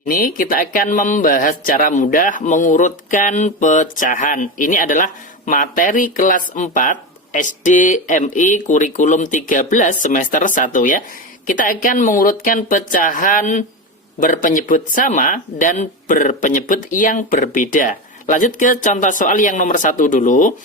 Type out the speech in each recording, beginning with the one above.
Ini kita akan membahas cara mudah mengurutkan pecahan. Ini adalah materi kelas 4 SD MI kurikulum 13 semester 1 ya. Kita akan mengurutkan pecahan berpenyebut sama dan berpenyebut yang berbeda. Lanjut ke contoh soal yang nomor 1 dulu.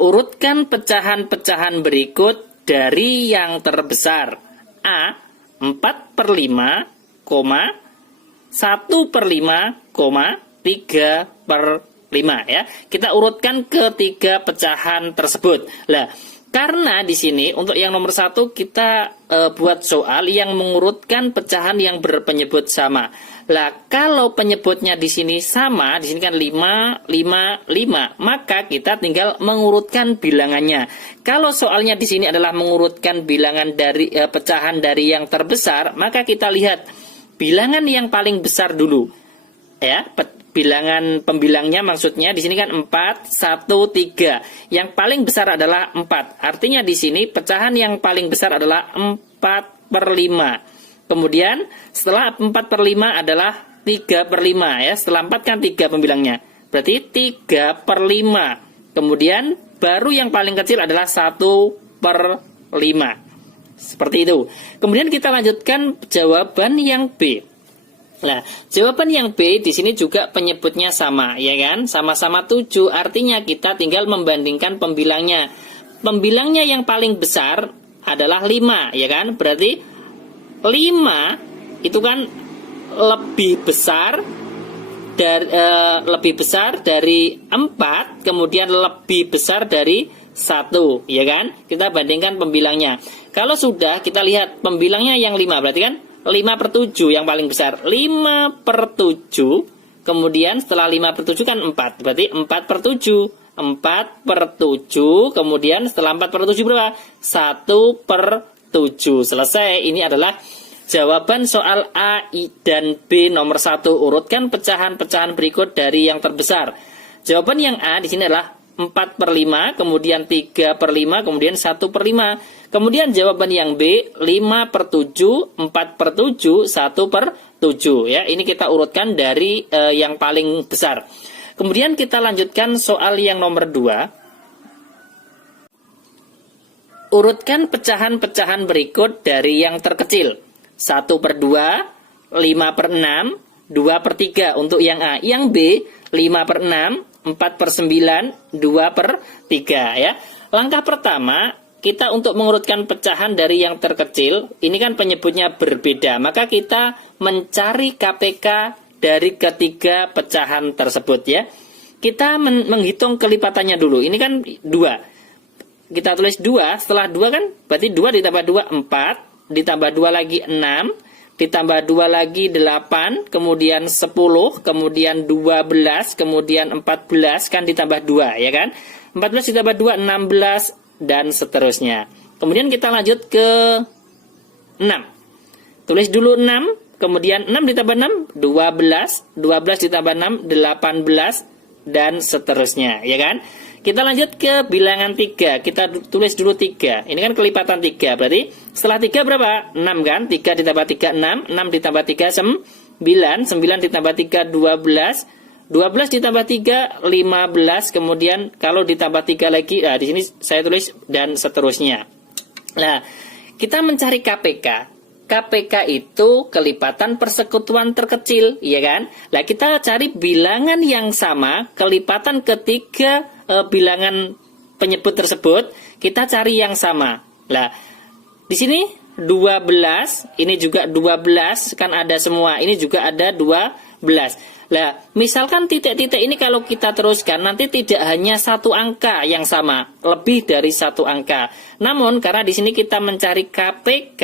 Urutkan pecahan-pecahan berikut dari yang terbesar. A 4/5, 1/5, 3/5 ya. Kita urutkan ketiga pecahan tersebut. Lah, karena di sini untuk yang nomor 1 kita buat soal yang mengurutkan pecahan yang berpenyebut sama. Lah, kalau penyebutnya di sini sama, di sini kan 5, 5, 5, maka kita tinggal mengurutkan bilangannya. Kalau soalnya di sini adalah mengurutkan bilangan dari pecahan dari yang terbesar, maka kita lihat bilangan yang paling besar dulu. Ya, bilangan pembilangnya maksudnya di sini kan 4, 1, 3. Yang paling besar adalah 4. Artinya di sini pecahan yang paling besar adalah 4/5. Kemudian setelah 4/5 adalah 3/5 ya. Setelah 4 kan 3 pembilangnya. Berarti 3/5. Kemudian baru yang paling kecil adalah 1/5. Seperti itu. Kemudian kita lanjutkan jawaban yang B. Nah, jawaban yang B di sini juga penyebutnya sama, ya kan? Sama-sama 7, artinya kita tinggal membandingkan pembilangnya. Pembilangnya yang paling besar adalah 5, ya kan? Berarti 5 itu kan lebih besar dari 4, kemudian lebih besar dari 1, ya kan? Kita bandingkan pembilangnya. Kalau sudah kita lihat pembilangnya yang 5, berarti kan 5/7 yang paling besar. 5/7, kemudian setelah 5/7 kan 4, berarti 4/7. 4/7, kemudian setelah 4/7 berapa? 1/7. Selesai. Ini adalah jawaban soal A dan B nomor 1. Urutkan pecahan-pecahan berikut dari yang terbesar. Jawaban yang A di sini adalah 4/5, kemudian 3/5, kemudian 1/5. Kemudian jawaban yang B 5/7, 4/7, 1/7 ya. Ini kita urutkan dari yang paling besar. Kemudian kita lanjutkan soal yang nomor 2. Urutkan pecahan-pecahan berikut dari yang terkecil. 1/2, 5/6, 2/3 untuk yang A. Yang B 5/6, 4/9, 2/3 ya. Langkah pertama kita untuk mengurutkan pecahan dari yang terkecil, ini kan penyebutnya berbeda, maka kita mencari KPK dari ketiga pecahan tersebut ya. Kita menghitung kelipatannya dulu. Ini kan 2. Kita tulis 2, setelah 2 kan berarti 2 ditambah 2 4, ditambah 2 lagi 6, ditambah 2 lagi 8, kemudian 10, kemudian 12, kemudian 14 kan ditambah 2 ya kan. 14 ditambah 2 16 dan seterusnya. Kemudian kita lanjut ke 6. Tulis dulu 6, kemudian 6 ditambah 6 12, 12 ditambah 6 18 dan seterusnya ya kan. Kita lanjut ke bilangan 3. Kita tulis dulu 3. Ini kan kelipatan 3. Berarti setelah 3 berapa? 6 kan? 3 ditambah 3 6, 6 ditambah 3 9, 9 ditambah 3 12, 12 ditambah 3 15, kemudian kalau ditambah 3 lagi, di sini saya tulis dan seterusnya. Nah, kita mencari KPK. KPK itu kelipatan persekutuan terkecil, ya kan? Nah, kita cari bilangan yang sama, kelipatan ketiga bilangan penyebut tersebut, kita cari yang sama. Nah, di sini 12, ini juga 12, kan ada semua. Ini juga ada 12. Nah, misalkan titik-titik ini kalau kita teruskan, nanti tidak hanya satu angka yang sama, lebih dari satu angka. Namun, karena di sini kita mencari KPK,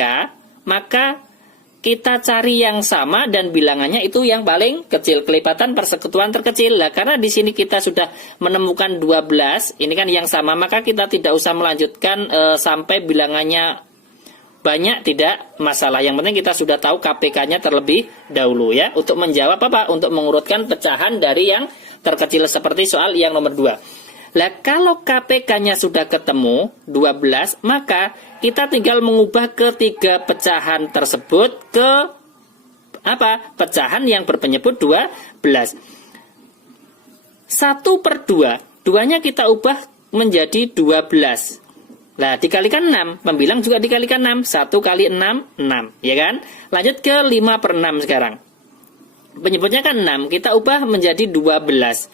maka kita cari yang sama dan bilangannya itu yang paling kecil, kelipatan persekutuan terkecil. Nah, karena di sini kita sudah menemukan 12, ini kan yang sama, maka kita tidak usah melanjutkan sampai bilangannya banyak, tidak masalah. Yang penting kita sudah tahu KPK-nya terlebih dahulu ya, untuk menjawab apa? Untuk mengurutkan pecahan dari yang terkecil seperti soal yang nomor 2. Lah, kalau KPK-nya sudah ketemu 12, maka kita tinggal mengubah ketiga pecahan tersebut ke apa? Pecahan yang berpenyebut 12. 1/2, duanya kita ubah menjadi 12. Nah, dikalikan 6, pembilang juga dikalikan 6. 1 kali 6, 6, ya kan? Lanjut ke 5/6 sekarang. Penyebutnya kan 6, kita ubah menjadi 12.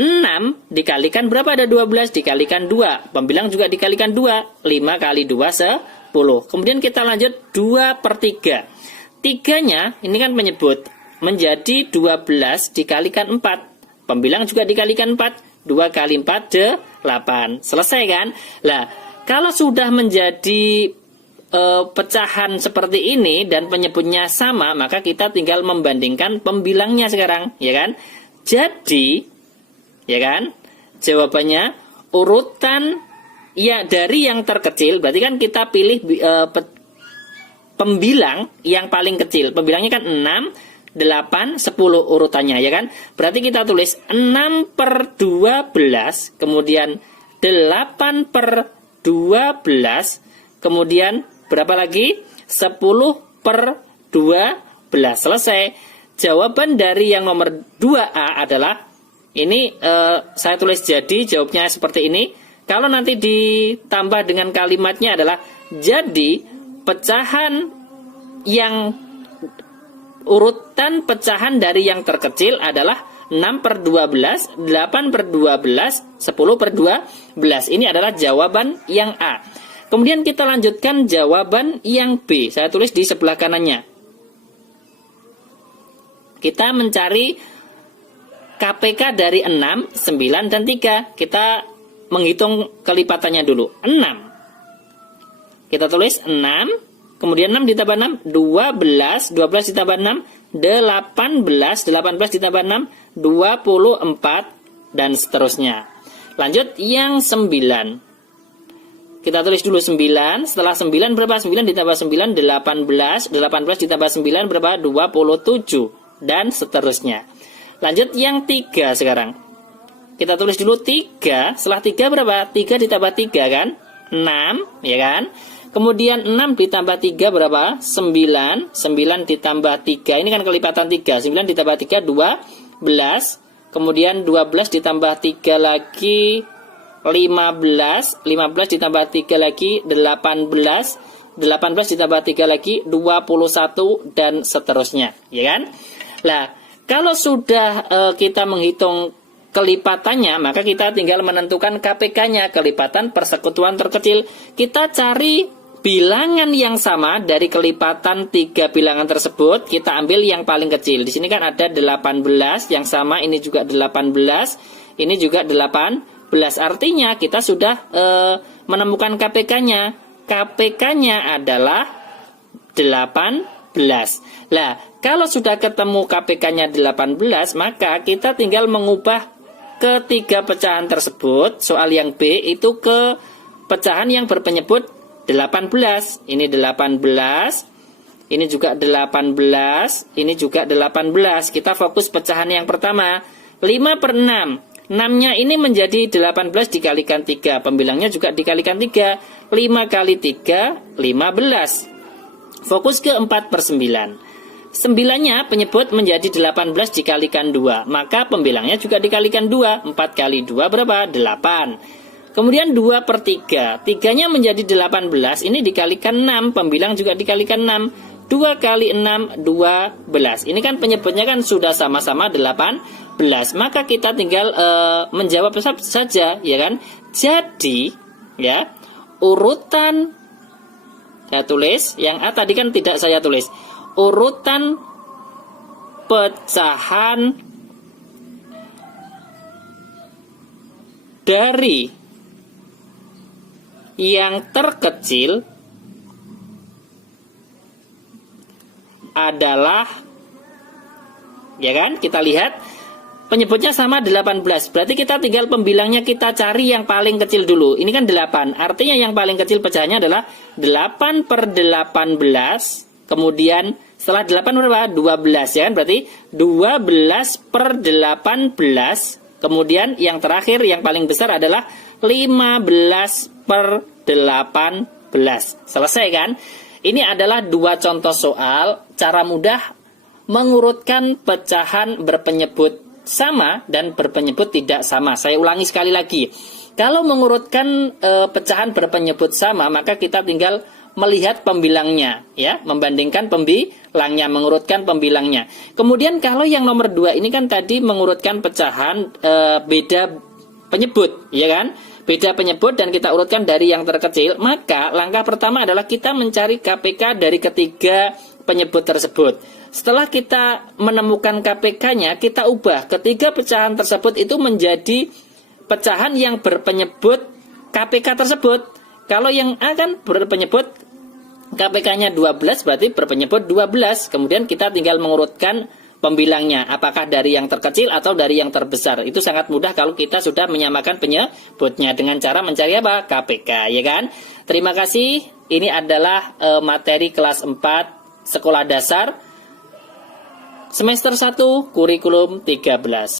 6 dikalikan berapa ada 12? Dikalikan 2. Pembilang juga dikalikan 2. 5 kali 2, 10. Kemudian kita lanjut 2/3. 3-nya, ini kan penyebut, menjadi 12 dikalikan 4. Pembilang juga dikalikan 4. 2 kali 4, 8. Selesai kan? Nah, kalau sudah menjadi pecahan seperti ini dan penyebutnya sama, maka kita tinggal membandingkan pembilangnya sekarang, ya kan? Jadi, ya kan? Jawabannya urutan ya dari yang terkecil, berarti kan kita pilih pembilang yang paling kecil. Pembilangnya kan 6, 8, 10 urutannya, ya kan? Berarti kita tulis 6/12, kemudian 8/12, kemudian berapa lagi? 10/12. Selesai. Jawaban dari yang nomor 2A adalah ini, saya tulis jadi jawabnya seperti ini. Kalau nanti ditambah dengan kalimatnya adalah jadi pecahan yang urutan pecahan dari yang terkecil adalah 6/12, 8/12, 10/12. Ini adalah jawaban yang A. Kemudian kita lanjutkan jawaban yang B. Saya tulis di sebelah kanannya. Kita mencari KPK dari 6, 9, dan 3. Kita menghitung kelipatannya dulu. 6. Kita tulis 6. Kemudian 6 ditambah 6, 12, 12 ditambah 6, 18, 18 ditambah 6, 24, dan seterusnya. Lanjut yang 9. Kita tulis dulu 9, setelah 9 berapa? 9 ditambah 9, 18, 18 ditambah 9 berapa? 27, dan seterusnya. Lanjut yang 3 sekarang. Kita tulis dulu 3, setelah 3 berapa? 3 ditambah 3 kan? 6, ya kan? Kemudian 6 ditambah 3 berapa? 9. 9 ditambah 3. Ini kan kelipatan 3. 9 ditambah 3, 12. Kemudian 12 ditambah 3 lagi 15. 15 ditambah 3 lagi 18. 18 ditambah 3 lagi 21, dan seterusnya, ya kan? Nah, kalau sudah kita menghitung kelipatannya, maka kita tinggal menentukan KPK-nya, kelipatan persekutuan terkecil. Kita cari bilangan yang sama dari kelipatan 3 bilangan tersebut, kita ambil yang paling kecil. Di sini kan ada 18, yang sama ini juga 18, ini juga 18. Artinya kita sudah menemukan KPK-nya. KPK-nya adalah 18. Nah, kalau sudah ketemu KPK-nya 18, maka kita tinggal mengubah ketiga pecahan tersebut. Soal yang B itu ke pecahan yang berpenyebut 18. Ini 18, ini juga 18, ini juga 18. Kita fokus pecahan yang pertama, 5/6. 6-nya ini menjadi 18 dikalikan 3. Pembilangnya juga dikalikan 3. 5 kali 3, 15. Fokus ke 4/9. 9-nya penyebut menjadi 18 dikalikan 2. Maka pembilangnya juga dikalikan 2. 4 kali 2 berapa? 8. Kemudian 2/3. 3-nya menjadi 18. Ini dikalikan 6. Pembilang juga dikalikan 6. 2 kali 6, 12. Ini kan penyebutnya kan sudah sama-sama 18. Maka kita tinggal menjawab saja, ya kan? Jadi, ya, urutan, saya tulis, yang A tadi kan tidak saya tulis. Urutan pecahan dari yang terkecil adalah, ya kan, kita lihat penyebutnya sama 18. Berarti kita tinggal pembilangnya kita cari yang paling kecil dulu. Ini kan 8. Artinya yang paling kecil pecahannya adalah 8/18. Kemudian setelah 8 berapa? 12, ya kan? Berarti 12/18. Kemudian yang terakhir yang paling besar adalah 15/18. Selesai kan? Ini adalah 2 contoh soal cara mudah mengurutkan pecahan berpenyebut sama dan berpenyebut tidak sama. Saya ulangi sekali lagi. Kalau mengurutkan pecahan berpenyebut sama, maka kita tinggal melihat pembilangnya, ya, membandingkan pembilangnya, mengurutkan pembilangnya. Kemudian kalau yang nomor 2 ini kan tadi mengurutkan pecahan beda penyebut, ya kan? Beda penyebut dan kita urutkan dari yang terkecil. Maka langkah pertama adalah kita mencari KPK dari ketiga penyebut tersebut. Setelah kita menemukan KPK-nya, kita ubah ketiga pecahan tersebut itu menjadi pecahan yang berpenyebut KPK tersebut. Kalau yang A kan berpenyebut KPK-nya 12, berarti berpenyebut 12. Kemudian kita tinggal mengurutkan pembilangnya, apakah dari yang terkecil atau dari yang terbesar. Itu sangat mudah kalau kita sudah menyamakan penyebutnya dengan cara mencari apa? KPK, ya kan? Terima kasih. Ini adalah materi kelas 4 sekolah dasar semester 1 kurikulum 13.